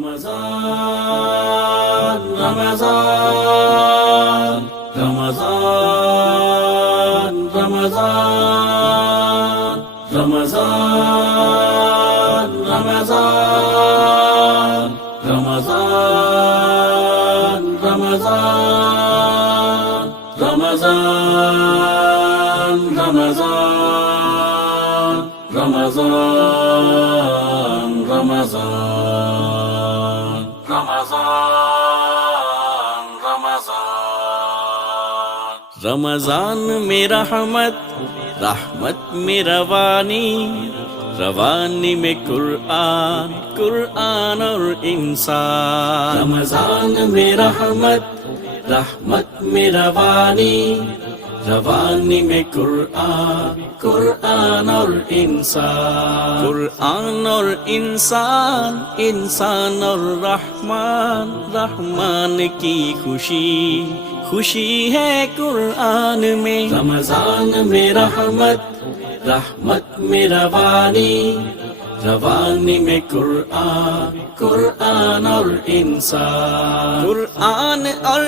رمضان رمضان رمضان رمضان رمضان رمضان رمضان رمضان رمضان رمضان رمضان رمضان رمضان رمضان رمضان میں رحمت رحمت میں روانی روانی میں قرآن قرآن اور انسان رمضان میں رحمت رحمت میں روانی روانی میں قرآن قرآن اور انسان قرآن اور انسان انسان اور رحمان رحمان کی خوشی خوشی ہے قرآن میں رمضان میں رحمت رحمت میں روانی روانی میں قرآن قرآن اور انسان قرآن اور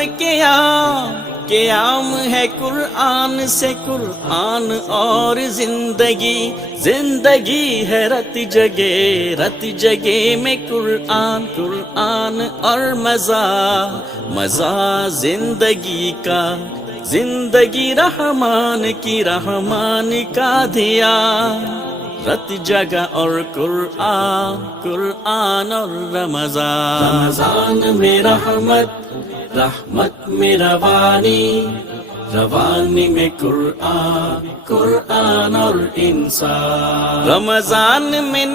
قیام ہے قرآن سے قرآن اور زندگی زندگی ہے رت جگہ میں قرآن قرآن اور مزہ مزہ زندگی کا زندگی رحمان کا دھیان رت جگہ اور قرآن قرآن اور رمضان رمضان میں رحمت رحمت میں روانی روانی میں قرآن قرآن اور انسان رمضان میں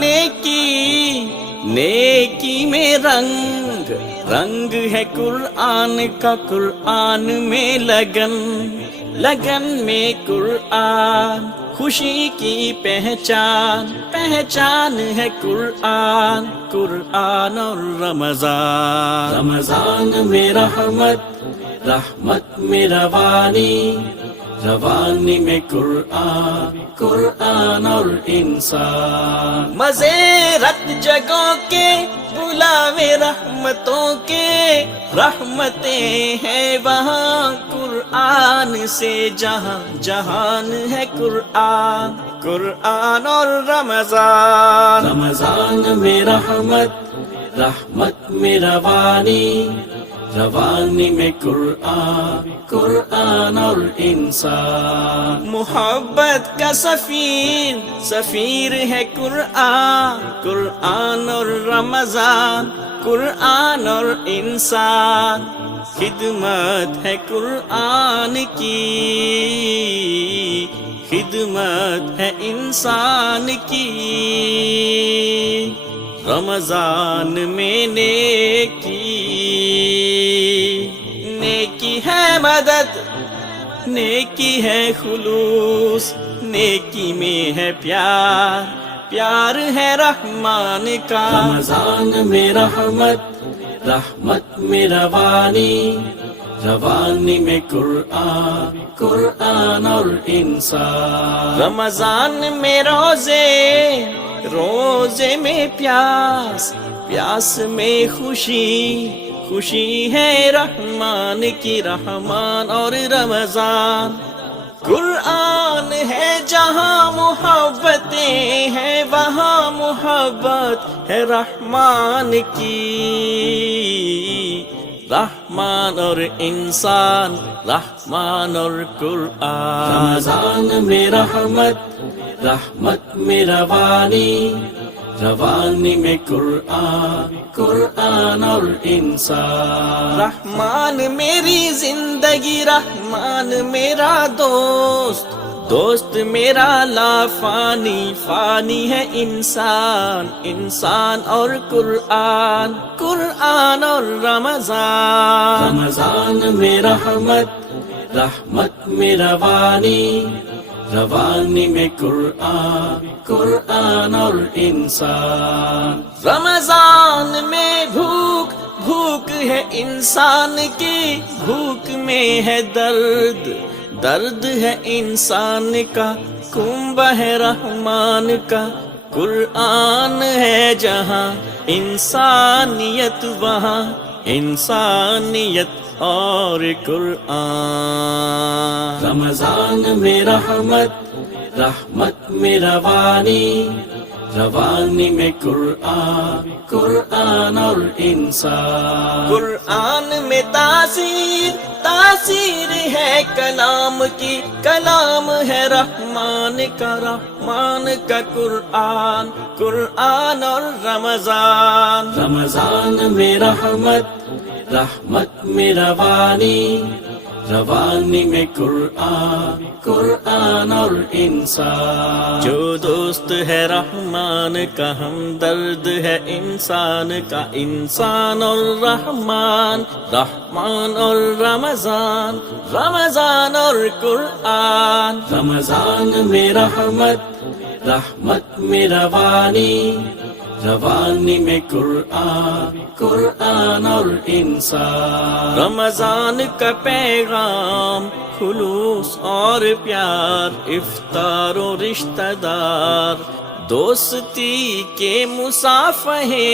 نیکی میں رنگ رنگ ہے قرآن کا قرآن میں لگن میں قرآن خوشی کی پہچان ہے قرآن قرآن اور رمضان رمضان میں رحمت رحمت میں روانی روانی میں قرآن قرآن اور انسان مزے رت جگہوں کے بلاوے رحمتوں کے رحمتیں ہیں وہاں قرآن سے جہاں جہان ہے قرآن قرآن اور رمضان رمضان میں رحمت رحمت میں روانی روانی میں قرآن قرآن اور انسان محبت کا سفیر ہے قرآن قرآن اور رمضان قرآن اور انسان خدمت ہے قرآن کی خدمت ہے انسان کی رمضان میں نیکی ہے مدد نیکی ہے خلوص نیکی میں ہے پیار ہے رحمان کا رمضان میں رحمت رحمت میں روانی روانی میں قرآن قرآن اور انسان رمضان میں روزے میں پیاس میں خوشی ہے رحمان کی رحمان اور رمضان قرآن ہے جہاں محبتیں ہیں وہاں محبت ہے رحمان کی رحمان اور انسان رحمان اور قرآن رمضان میں رحمت رحمت میں روانی روانی میں قرآن قرآن اور انسان رحمان میری زندگی رحمان میرا دوست میرا لا فانی ہے انسان اور قرآن قرآن اور رمضان رمضان میں رحمت رحمت میں روانی روانی میں قرآن قرآن اور انسان رمضان میں بھوک ہے انسان کی بھوک میں ہے درد ہے انسان کا کنبہ ہے رحمان کا قرآن ہے جہاں انسانیت وہاں انسانیت اور قرآن. رمضان میں رحمت رحمت میں روانی روانی میں قرآن قرآن اور انسان. قرآن میں تاثیر تاثیر ہے کلام کی کلام ہے رحمان کا قرآن قرآن اور رمضان. رمضان میں رحمت رحمت میں روانی روانی میں قرآن قرآن اور انسان. جو دوست ہے رحمان کا ہمدرد ہے انسان کا انسان اور رحمان رحمان اور رمضان رمضان اور قرآن. رمضان میں رحمت رحمت میں روانی روانی میں قرآن قرآن اور انسان. رمضان کا پیغام خلوص اور پیار افطار و رشتہ دار دوستی کے مصافحے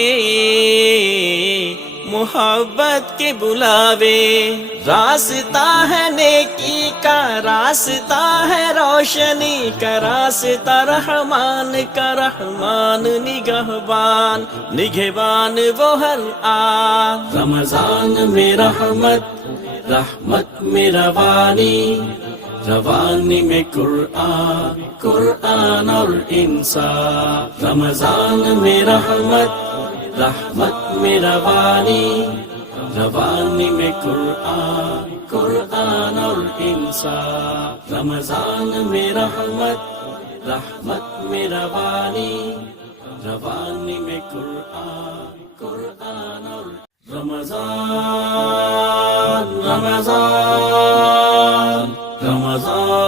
محبت کے بلاوے. راستہ ہے نیکی کا راستہ ہے روشنی کا راستہ رحمان نگہبان وہ ہر آن. رمضان میں رحمت رحمت میں روانی روانی میں قرآن قرآن اور انسان. رمضان میں رحمت رحمت میں روانی روانی میں قرآن قرآن اور انسان. رمضان میں رحمت رحمت میں روانی روانی میں قرآن قرآن اور رمضان رمضان رمضان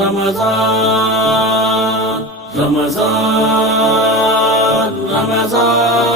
رمضان رمضان رمضان